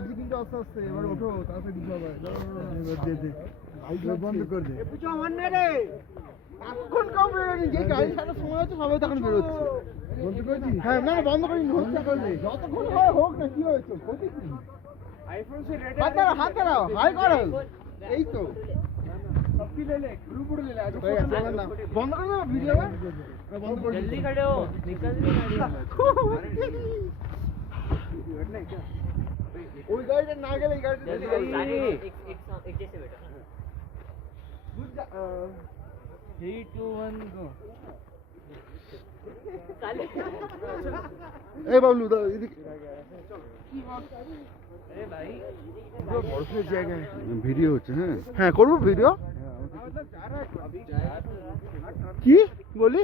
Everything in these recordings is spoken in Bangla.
কিন্তু আস্তে আস্তে এবার ওঠো তাড়াতাড়ি সবাই বন্ধ করে দে এখন কেউ বেরোয়নি যে গাড়ি ছাড়ার সময় হচ্ছে সবাই তখন বেরোচ্ছে বন্ধ করেছি হ্যাঁ না বন্ধ করিনি হচ্ছে যতক্ষণ হয় হোক না কি হয়েছে ক্ষতি কি হাত দাঁড়াও হাই করো এই তো বন্ধ করে দেবো ভিডিও বন্ধ করে জলদি खड़े हो निकल रही गाड़ी ওই গাড়িটা না গেলে এই গাড়িটা एक जैसे बैठो 3 2 1 गो এই বাবলু দা এদিকে আরে ভাই পুরো বরফের জায়গা ভিডিও হচ্ছে হ্যাঁ হ্যাঁ করব ভিডিও কি বলি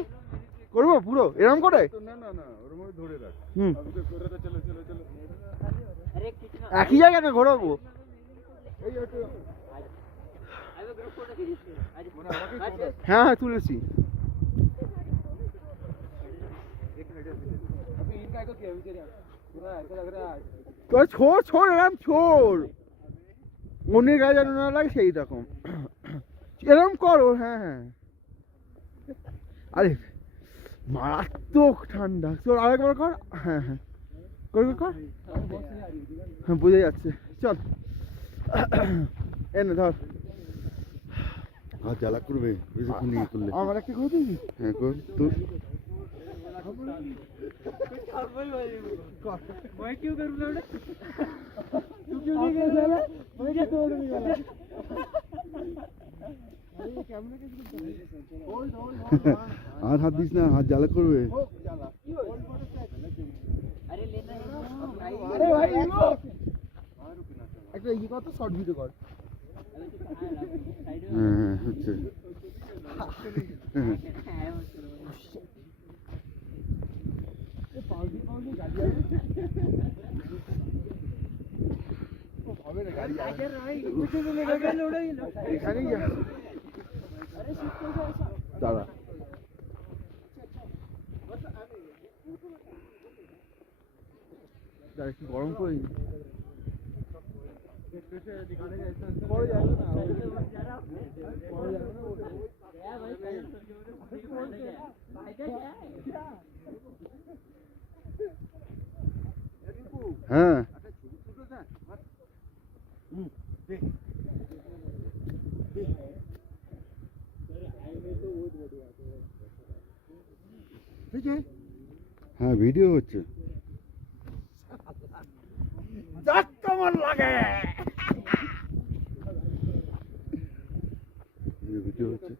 করব পুরো এরকম করে না না না ওর মধ্যে ধরে রাখ চলো চলো চলো আরে কিতনা একই জায়গা না ঘোরাবো এই একটু আরে গ্রুপ ফটো খিচিস হ্যাঁ হ্যাঁ তুলেছি अभी इनका को किया बेचारे पूरा ऐसा लग रहा है तो छोड़ छोड़ एरम छोड़ মনের গায়ে যেন না লাগে সেই রকম এরকম করো হ্যাঁ হ্যাঁ আরে মারাত্মক ঠান্ডা তোর আরেকবার কর হ্যাঁ হ্যাঁ কর কর হ্যাঁ বুঝে যাচ্ছে চল এনে ধর হাত জ্বালা করবে বেশিক্ষণ নিয়ে করলে আমার একটা করে দিবি হ্যাঁ কর তোর मैं क्यों करूँ लौड़ा तू क्यों नहीं कर साला मैं क्या तोड़ नहीं वाला अरे ये कैमरा कैसे होल्ड होल्ड আর হাত দিস না হাত জ্বালা করবে अरे लेना अरे भाई रुको একটা ই কত শর্ট ভিডিও কর হ্যাঁ হ্যাঁ হচ্ছে দাঁড়া একটু গরম করে পরে যাবে না হ্যাঁ হ্যাঁ ভিডিও হচ্ছে কেমন লাগে ভিডিও হচ্ছে